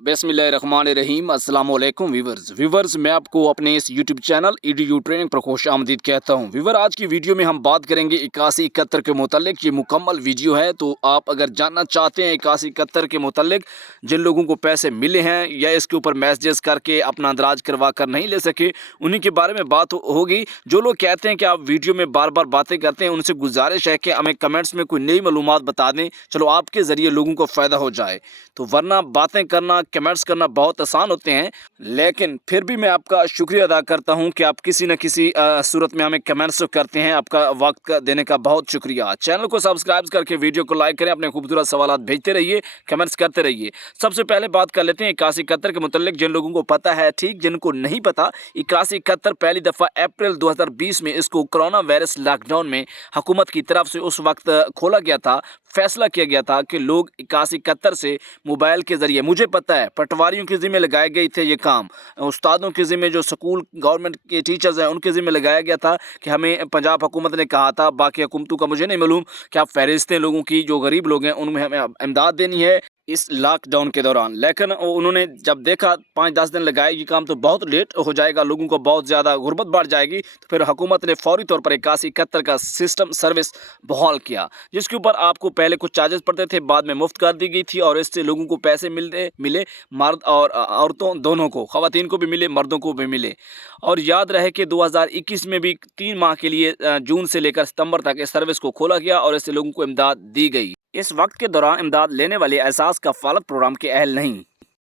बिस्मिल्लाहिर्रहमानिर्रहीम। अस्सलाम वालेकुम व्यूवर्स मैं आपको अपने इस यूट्यूब चैनल ईडीयू ट्रेनिंग पर खुश आमदीद कहता हूं। व्यूवर, आज की वीडियो में हम बात करेंगे 8171 के मुतालिक। ये मुकम्मल वीडियो है, तो आप अगर जानना चाहते हैं 8171 के मुतालिक जिन लोगों को पैसे मिले हैं या इसके ऊपर मैसेजेस करके अपना अंदराज करवा कर नहीं ले सके, उन्हीं के बारे में बात होगी। जो लोग कहते हैं कि आप वीडियो में बार बार बातें करते हैं, उनसे गुजारिश है कि हमें कमेंट्स में कोई नई मालूमात बता दें, चलो आपके ज़रिए लोगों को फ़ायदा हो जाए। तो वरना बातें करना, कमेंट्स करना बहुत आसान होते हैं, लेकिन फिर भी मैं आपका शुक्रिया अदा करता हूं कि आप किसी न किसी सूरत में हमें कमेंट्स करते हैं। आपका वक्त देने का बहुत शुक्रिया। चैनल को सब्सक्राइब करके वीडियो को लाइक करें, अपने खूबसूरत सवालात भेजते रहिए, कमेंट्स करते रहिए। सबसे पहले बात कर लेते हैं 8171 के मुतालिक। जिन लोगों को पता है ठीक, जिनको नहीं पता, 8171 पहली दफ़ा अप्रैल 2020 में इसको कोरोना वायरस लॉकडाउन में हुकूमत की तरफ से उस वक्त खोला गया था। फैसला किया गया था कि लोग 8171 से मोबाइल के ज़रिए, मुझे पता है पटवारियों के ज़िम्मे लगाए गए थे ये काम, उस्तादों के ज़िम्मे, जो स्कूल गवर्नमेंट के टीचर्स हैं उनके ज़िम्मे लगाया गया था कि हमें पंजाब हुकूमत ने कहा था, बाकी हुकूमतों का मुझे नहीं मालूम, कि आप फहरिस्तें लोगों की, जो गरीब लोग हैं उनमें हमें इमदाद देनी है इस लॉकडाउन के दौरान। लेकिन उन्होंने जब देखा 5-10 दिन लगाए, ये काम तो बहुत लेट हो जाएगा, लोगों को बहुत ज़्यादा गुर्बत बढ़ जाएगी, तो फिर हुकूमत ने फौरी तौर पर 8171 का सिस्टम सर्विस बहाल किया, जिसके ऊपर आपको पहले कुछ चार्जेस पड़ते थे, बाद में मुफ्त कर दी गई थी, और इससे लोगों को पैसे मिले, मर्द और औरतों दोनों को, ख़वातीन को भी मिले, मर्दों को भी मिले। और याद रहे कि 2021 में भी 3 माह के लिए जून से लेकर सितंबर तक इस सर्विस को खोला गया और इससे लोगों को इमदाद दी गई। इस वक्त के दौरान इमदाद लेने वाले एहसास कफ़ालत प्रोग्राम के अहल नहीं,